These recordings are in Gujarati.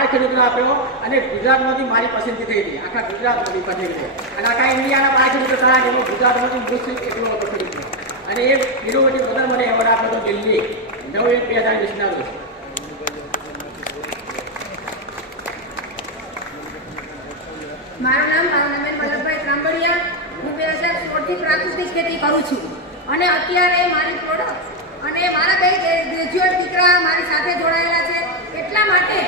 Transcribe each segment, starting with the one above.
બાર ખેડૂતોને આપ્યો અને ગુજરાતમાંથી મારી પસંદગી થઈ હતી આખા ગુજરાતમાંથી પસંદગી થઈ અને આખા ઇન્ડિયાના પાંચ ખેડૂતો થયા એમાં ગુજરાતમાંથી મૃત્યુ એટલો હતો ખેડૂતો અને એ યુનિવર્સિટી બધા મને એવોર્ડ આપ્યો હતો દિલ્હી. નવ એક બે હજાર વીસના રોજ. મારું નામ ભાવનાબેન વલ્લભભાઈ ત્રાંબડિયા. હું બે હજાર સોળથી પ્રાકૃતિક ખેતી કરું છું. અને અત્યારે મારી પ્રોડક્ટ અને મારા બે ગ્રેજ્યુએટ દીકરા મારી સાથે જોડાયેલા છે. એટલા માટે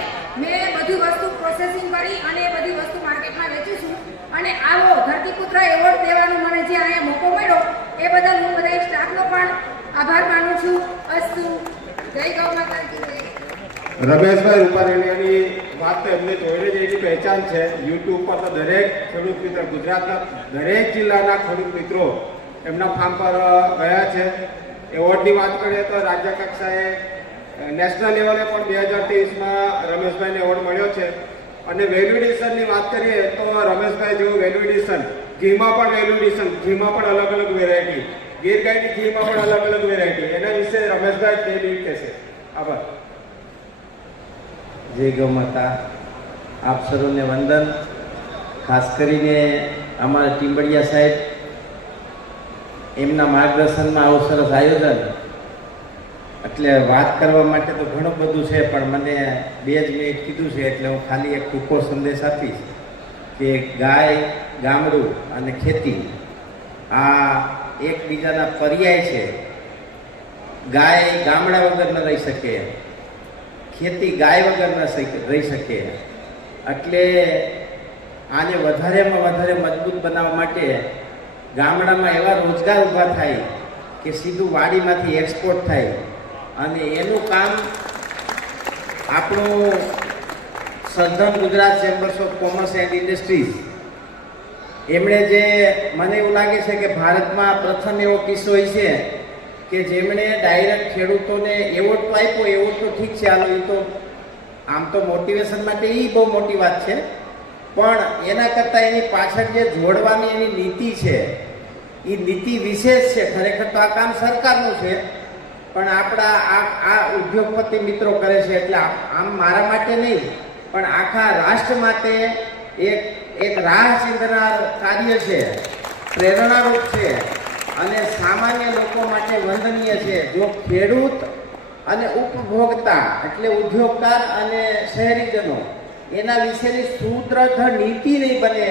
મેં બધી વસ્તુ પ્રોસેસિંગ કરી અને બધી વસ્તુ માર્કેટમાં વેચું છું. અને આવો ધરતીપુત્ર એવોર્ડ દેવાનો મને જે અહીંયા મોકો મળ્યો, એ બદલ હું બધા સ્ટાફનો પણ આભાર માનું છું. અસ્તુ. જય ગૌ માતા. રમેશભાઈ રૂપારેલિયાની વાત તો એમની જોઈને જ એની પહેચાન છે. યુટ્યુબ પર તો દરેક ખેડૂત મિત્ર, ગુજરાતના દરેક જિલ્લાના ખેડૂત મિત્રો એમના ફાર્મ પર ગયા છે. એવોર્ડની વાત કરીએ તો રાજ્ય કક્ષાએ નેશનલ લેવલે પણ બે હજાર ત્રેવીસમાં રમેશભાઈને એવોર્ડ મળ્યો છે. અને વેલ્યુડેશનની વાત કરીએ તો રમેશભાઈ જેવું વેલ્યુડેશન ઘીમાં પણ વેલ્યુડેશન ઘીમાં પણ અલગ અલગ વેરાયટી ગીર ગાયની ઘીમાં પણ અલગ અલગ વેરાયટી એના વિશે રમેશભાઈ તે મિનિટ કહેશે આભાર. જય ગૌ માતા આપ સર્વને વંદન. ખાસ કરીને અમારા ટીમ્બડિયા સાહેબ, એમના માર્ગદર્શનમાં આવું સરસ આયોજન એટલે વાત કરવા માટે તો ઘણું બધું છે, પણ મને બે જ મિનિટ કીધું છે, એટલે હું ખાલી એક ટૂંકો સંદેશ આપીશ કે ગાય, ગામડું અને ખેતી આ એકબીજાના પર્યાય છે. ગાય ગામડા વગર ન રહી શકે, ખેતી ગાય વગર ન રહી શકે. એટલે આને વધારેમાં વધારે મજબૂત બનાવવા માટે ગામડામાં એવા રોજગાર ઊભા થાય કે સીધું વાડીમાંથી એક્સપોર્ટ થાય. અને એનું કામ આપણું સધન Gujarat chambers of commerce and industries. એમણે જે, મને એવું લાગે છે કે ભારતમાં પ્રથમ એવો કિસ્સો છે કે જેમણે ડાયરેક્ટ ખેડૂતોને એવોર્ડ તો આપ્યો એવોર્ડ તો ઠીક છે, હાલો, એ તો આમ તો મોટિવેશન માટે એ બહુ મોટી વાત છે. પણ એના કરતાં એની પાછળ જે જોડવાની એની નીતિ છે એ નીતિ વિશેષ છે, ખરેખર તો આ કામ સરકારનું છે. પણ આપણા આ આ ઉદ્યોગપતિ મિત્રો કરે છે એટલે આમ મારા માટે નહીં, પણ આખા રાષ્ટ્ર માટે એક એક રાહ ચિંધનાર કાર્ય છે, પ્રેરણારૂપ છે અને સામાન્ય લોકો માટે વંદનીય છે. જો ખેડૂત અને ઉપભોક્તા એટલે ઉદ્યોગકાર અને શહેરીજનો એના વિશેની સુદ્રઢ નીતિ નહીં બને,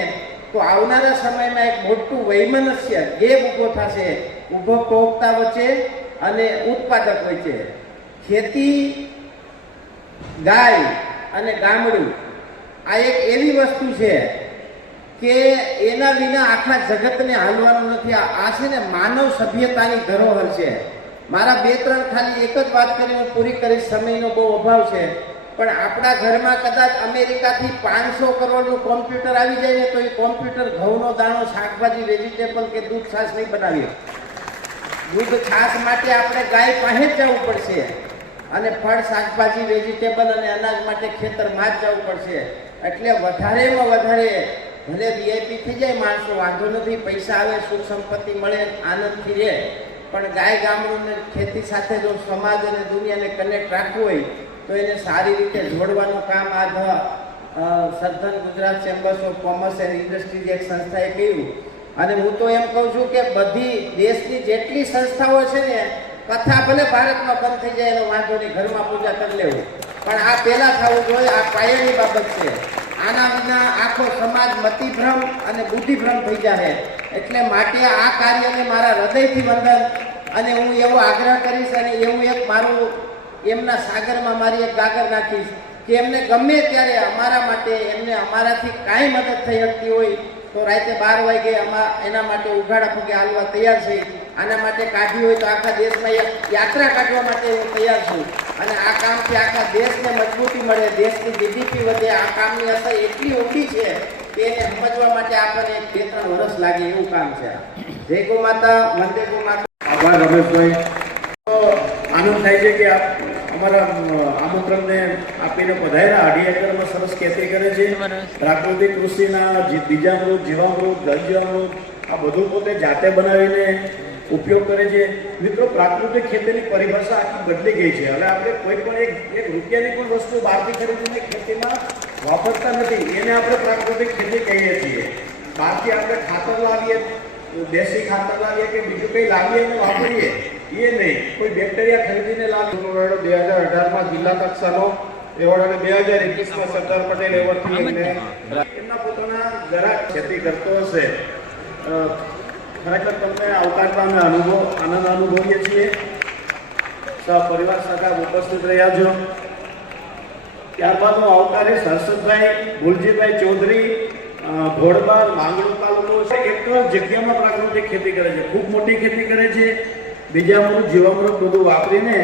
તો આવનારા સમયમાં એક મોટું વૈમનસ્ય ગેપ ઊભો થશે. ઉપભોક્તા વચ્ચે અને ઉત્પાદક હોય છે. ખેતી, ગાય અને ગામડું આ એક એવી વસ્તુ છે કે એના વિના આખા જગતને હાલવાનું નથી. આ છે ને માનવ સભ્યતાની ધરોહર છે. મારા બે ત્રણ ખાલી એક જ વાત કરી હું પૂરી કરીશ. સમયનો બહુ અભાવ છે. પણ આપણા ઘરમાં કદાચ અમેરિકાથી પાંચસો કરોડનું કોમ્પ્યુટર આવી જાય ને તો એ કોમ્પ્યુટર ઘઉંનો દાણો શાકભાજી, વેજીટેબલ કે દૂધ છાશ નહીં બનાવીએ. દૂધ છાશ માટે આપણે ગાય પાસે જ જવું પડશે. અને ફળ, શાકભાજી વેજીટેબલ અને અનાજ માટે ખેતરમાં જ જવું પડશે. એટલે વધારેમાં વધારે ભલે વીઆઈપી થઈ જાય, માણસો વાંધો નથી, પૈસા આવે, સુખ સંપત્તિ મળે, આનંદથી રહે. પણ ગાય ગામડુંને ખેતી સાથે જો સમાજ અને દુનિયાને કનેક્ટ રાખવું હોય, તો એને સારી રીતે જોડવાનું કામ આ the Gujarat chambers of commerce and industries એક સંસ્થાએ કર્યું અને હું તો એમ કહું છું કે બધી દેશની જેટલી સંસ્થાઓ છે ને, કથા ભલે ભારતમાં બંધ થઈ જાય એનો વાંધો નહીં, ઘરમાં પૂજા કરી લેવું. પણ આ પહેલા થવું જોઈએ, આ પાયાની બાબત છે. આના વિના આખો સમાજ મતિભ્રમ અને બુદ્ધિભ્રમ થઈ જાય એટલે માટે આ કાર્યને મારા હૃદયથી વંદન અને હું એવો આગ્રહ કરીશ અને એવું એક મારું, એમના સાગરમાં મારી એક ગાગર નાખીશ, કે એમને ગમે ત્યારે અમારા માટે, એમને અમારાથી કાંઈ મદદ થઈ શકતી હોય તો રાતે બાર વાગે અમા એના માટે ઉઘાડા પગે હાલવા તૈયાર છે. આના માટે કાઢી હોય તો આખા દેશમાં એક યાત્રા કાઢવા માટે હું તૈયાર છું. અને આ કામથી આખા દેશને મજબૂતી મળે દેશની જીડીપી વધે. આ કામની અસર એટલી ઓછી છે કે એને સમજવા માટે આપણને બે ત્રણ વર્ષ લાગે એવું કામ છે. જય ગો માતા વંદે ગો માતા. આભાર રમેશભાઈ. તો આનંદ થાય છે કે આપ અમારા અમ, આમંત્રણને આપીને પધાર્યા. અઢી એકરમાં સરસ ખેતી કરે છે. પ્રાકૃતિક કૃષિના બીજામૃત જીવામૃત ગંજામૃત આ બધું પોતે જાતે બનાવીને ઉપયોગ કરે છે. મિત્રો પ્રાકૃતિક ખેતીની પરિભાષા આખી બદલી ગઈ છે. હવે આપણે કોઈ પણ એક એક રૂપિયાની પણ વસ્તુ બહારથી ખરીદીને ખેતીમાં વાપરતા નથી. એને આપણે પ્રાકૃતિક ખેતી કહીએ છીએ. બહારથી આપણે ખાતર લાવીએ દેશી ખાતર લાવીએ કે બીજું કંઈ લાવીએ અને વાપરીએ. એ નહીં. કોઈ બેક્ટેરિયા ખરીદીને લાવીએ બે હજાર અઢારમાં જિલ્લા કક્ષાનો એવોર્ડ અને બે હજાર એકવીસમાં સરદાર પટેલ એવોર્ડથી એમને એમના પોતાના ઘરા ખેતી કરતો હશે. ખરેખર તમને આવકારતા અમે અનુભવ આનંદ અનુભવીએ છીએ. પરિવાર સગા ઉપસ્થિત રહ્યા છો. ત્યારબાદ હું આવકારીશ હર્ષદભાઈ ભુલજીભાઈ ચૌધરી ઘોડબાર માંગરોળ તાલુકો છે એક જ જગ્યામાં પ્રાકૃતિક ખેતી કરે છે. ખૂબ મોટી ખેતી કરે છે. બીજામૃત જીવામૃત બધું વાપરીને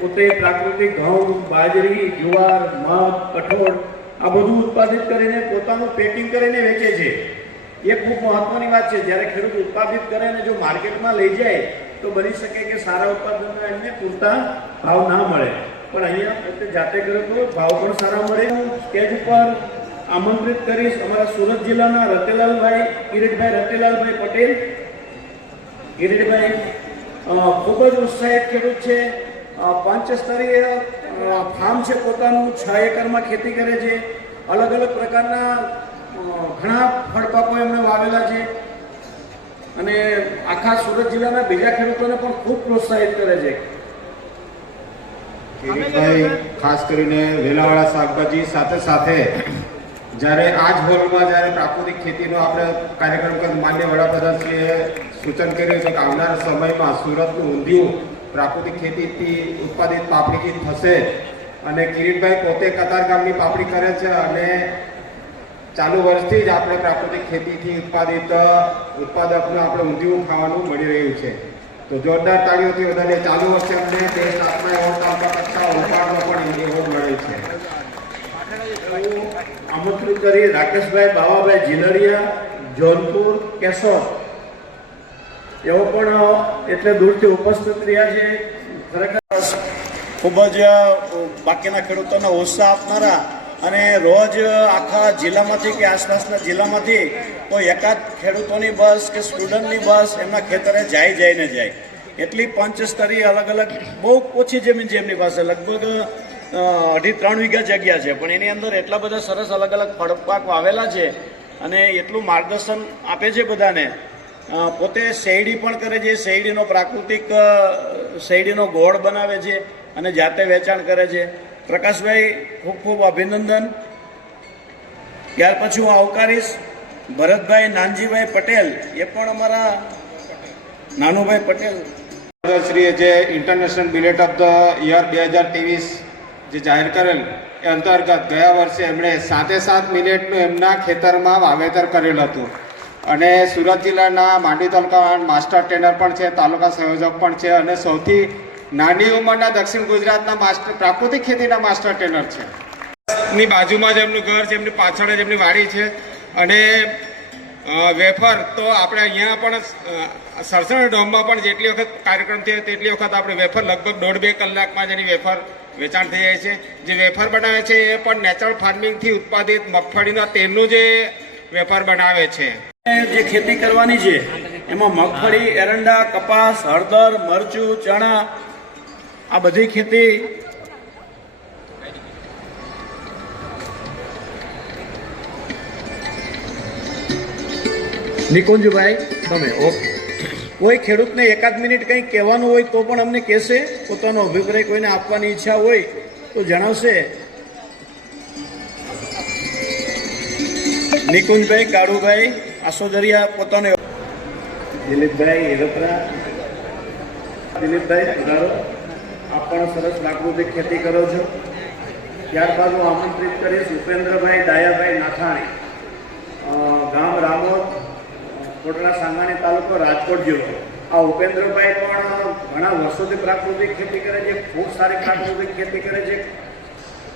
પોતે પ્રાકૃતિક ઘઉં, બાજરી, જુવાર મગ કઠોળ આ બધું ઉત્પાદિત કરીને પોતાનું પેકિંગ કરીને વેચે છે. એ ખૂબ મહત્વની વાત છે. જ્યારે ખેડૂત ઉત્પાદિત કરે અને જો માર્કેટમાં લઈ જાય, તો બની શકે કે સારા ઉત્પાદનનો એમને પૂરતા ભાવ ના મળે. પણ અહીંયા જાતે કરે તો ભાવ પણ સારા મળે. હું સ્ટેજ ઉપર આમંત્રિત કરીશ અમારા સુરત જિલ્લાના રતેલાલભાઈ, કિરીટભાઈ રતેલાલભાઈ પટેલ. કિરીટભાઈ ખૂબ જ ઉત્સાહિત ખેડૂત છે. પંચસ્તરીય ફાર્મ છે પોતાનું, છ એકરમાં ખેતી કરે છે. અલગ અલગ પ્રકારના ઘણા ફળપાકો એમને વાવેલા છે. અને આખા સુરત જિલ્લાના બીજા ખેડૂતોને પણ ખૂબ પ્રોત્સાહિત કરે છે. ખાસ કરીને વેલાવાળા શાકભાજી સાથે સાથે જ્યારે આ જ હોલમાં જ્યારે પ્રાકૃતિક ખેતીનો આપણે કાર્યક્રમ કરી માન્ય વડાપ્રધાનશ્રીએ સૂચન કર્યું છે કે આવનાર સમયમાં સુરતનું ઊંધિયું પ્રાકૃતિક ખેતીથી ઉત્પાદિત પાપડીથી થશે. અને કિરીટભાઈ પોતે કતાર ગામની પાપડી કરે છે અને ચાલુ વર્ષથી જ આપણે પ્રાકૃતિક ખેતીથી ઉત્પાદિત, ઉત્પાદકનું આપણે ઊંધિયું ખાવાનું મળી રહ્યું છે. તો જોરદાર તાળીઓથી વધારે ચાલુ વર્ષે અમને તે સાતમા એવોર્ડ તાલુકા કક્ષા ઓલપાડનો પણ એવોર્ડ મળે છે. આમંત્રિત કરી રાકેશભાઈ, બાવાભાઈ જીલરિયા જોનપુર કેશોદ. એવો પણ એટલે દૂરથી ઉપસ્થિત રહ્યા છે. ખરેખર ખૂબ જ બાકીના ખેડૂતોને ઉત્સાહ આપનારા અને રોજ આખા જિલ્લામાંથી કે આસપાસના જિલ્લામાંથી કોઈ એકાદ ખેડૂતોની બસ કે સ્ટુડન્ટની બસ એમના ખેતરે જાય જઈને જાય. એટલી પંચસ્તરીય અલગ અલગ બહુ ઓછી જમીન છે એમની પાસે. લગભગ અઢી ત્રણ વીઘા જગ્યા છે. પણ એની અંદર એટલા બધા સરસ અલગ અલગ ફળ પાક વાવેલા છે અને એટલું માર્ગદર્શન આપે છે બધાને. પોતે શેરડી પણ કરે છે. શેરડીનો પ્રાકૃતિક શેરડીનો ગોળ બનાવે છે અને જાતે વેચાણ કરે છે. પ્રકાશભાઈ, ખૂબ ખૂબ અભિનંદન. ત્યાર પછી હું આવકારીશ. ભરતભાઈ, નાનજીભાઈ પટેલ, એ પણ અમારા નાનુભાઈ પટેલ. શ્રીએ જે international billet of the year બે હજાર ત્રેવીસ જે જાહેર કરેલ એ અંતર્ગત ગયા વર્ષે એમણે સાતે સાત મિનિટનું એમના ખેતરમાં વાવેતર કરેલ હતું. અને સુરત જિલ્લાના માંડવી તાલુકા માસ્ટર ટ્રેનર પણ છે, તાલુકા સંયોજક પણ છે અને સૌથી નાની ઉંમરના દક્ષિણ ગુજરાતના માસ્ટર, પ્રાકૃતિક ખેતીના માસ્ટર ટ્રેનર છે. ની બાજુમાં જ એમનું ઘર છે, એમની પાછળ જ એમની વાડી છે અને વેફર તો આપણે અહીંયા પણ સરસણ ડોમમાં પણ જેટલી વખત કાર્યક્રમ થયો, તેટલી વખત આપણે વેફર લગભગ દોઢ બે કલાકમાં જ એની વેફર વેચાણ થઈ જાય છે. જે વેફર બનાવે છે એ પણ નેચરલ ફાર્મિંગથી ઉત્પાદિત મગફળીના તેલનું જે વેફર બનાવે છે. જે ખેતી કરવાની છે, એમાં મગફળી, એરંડા, કપાસ, હળદર, મરચું, ચણા, આ બધી ખેતી નિકુંજભાઈ, તમે ઓકે. કોઈ ખેડૂતને એકાદ મિનિટ કંઈ કહેવાનું હોય તો પણ અમને કહેશે, પોતાનો અભિપ્રાય કોઈને આપવાની ઈચ્છા હોય તો જણાવશે. નિકુંજભાઈ કાળુભાઈ, આસોદરિયા પોતાને દિલીપભાઈ હિરપરા. દિલીપભાઈ, સુધારો. આપ પણ સરસ પ્રાકૃતિક ખેતી કરો છો. ત્યારબાદ હું આમંત્રિત કરીશ ઉપેન્દ્રભાઈ દાયાભાઈ નાથાણી. ગામ રામોદ. કોટડા સામાન્ય તાલુકો રાજકોટ જિલ્લો. આ ઉપેન્દ્રભાઈ પણ ઘણા વર્ષોથી પ્રાકૃતિક ખેતી કરે છે, ખૂબ સારી પ્રાકૃતિક ખેતી કરે છે.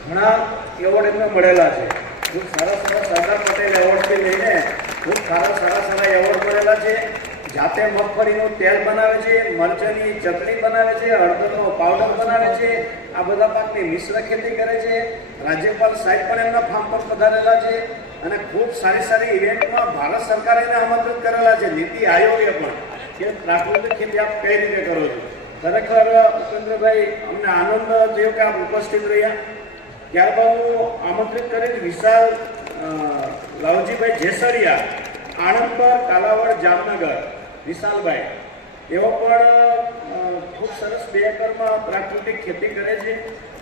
ઘણા એવોર્ડ એમને મળેલા છે. ખૂબ સારા સારા સરદાર પટેલ એવોર્ડથી લઈને ખૂબ સારા સારા સારા એવોર્ડ મળેલા છે. જાતે મગફળીનું તેલ બનાવે છે, મરચાંની ચટણી બનાવે છે, હળદરનો પાવડર બનાવે છે. આ બધા પાકની મિશ્ર ખેતી કરે છે. રાજ્યપાલ સાહેબ પણ એમના ફાર્મ પર પધારેલા છે. અને ખૂબ સારી સારી ઇવેન્ટમાં ભારત સરકારે એને આમંત્રિત કરેલા છે. નીતિ આયોગે પણ. કે પ્રાકૃતિક ખેતી આપ કઈ રીતે કરો છો? ખરેખર, ઉપેન્દ્રભાઈ, અમને આનંદ થયો કે આપ ઉપસ્થિત રહ્યા. ત્યારબાદ હું આમંત્રિત કરી વિશાલ લાલજીભાઈ જેસરિયા, આણંદ કાલાવડ જામનગર, વિશાલભાઈ, એવો પણ ખૂબ સરસ બે એકરમાં પ્રાકૃતિક ખેતી કરે છે.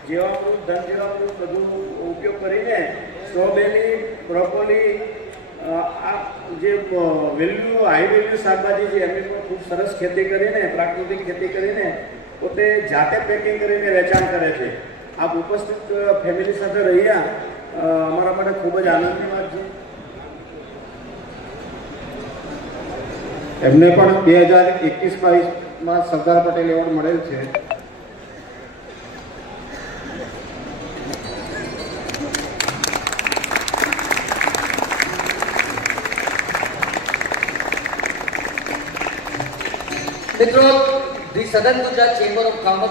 જીવામૃત ધન જીવામૃત બધું ઉપયોગ કરીને સ્ટ્રોબેરી અ, આ જે વેલ્યુ હાઈ વેલ્યુ શાકભાજી છે એમની પણ ખૂબ સરસ ખેતી કરીને પ્રાકૃતિક ખેતી કરીને પોતે જાતે પેકિંગ કરીને વેચાણ કરે છે. આપ ઉપસ્થિત ફેમિલી સાથે રહ્યા અમારા માટે ખૂબ જ આનંદની વાત છે. એમને પણ બે હજાર એકવીસ બાવીસમાં સરદાર પટેલ એવોર્ડ મળેલ છે. મિત્રો ધી સદન ગુજરાત ચેમ્બર ઓફ કોમર્સ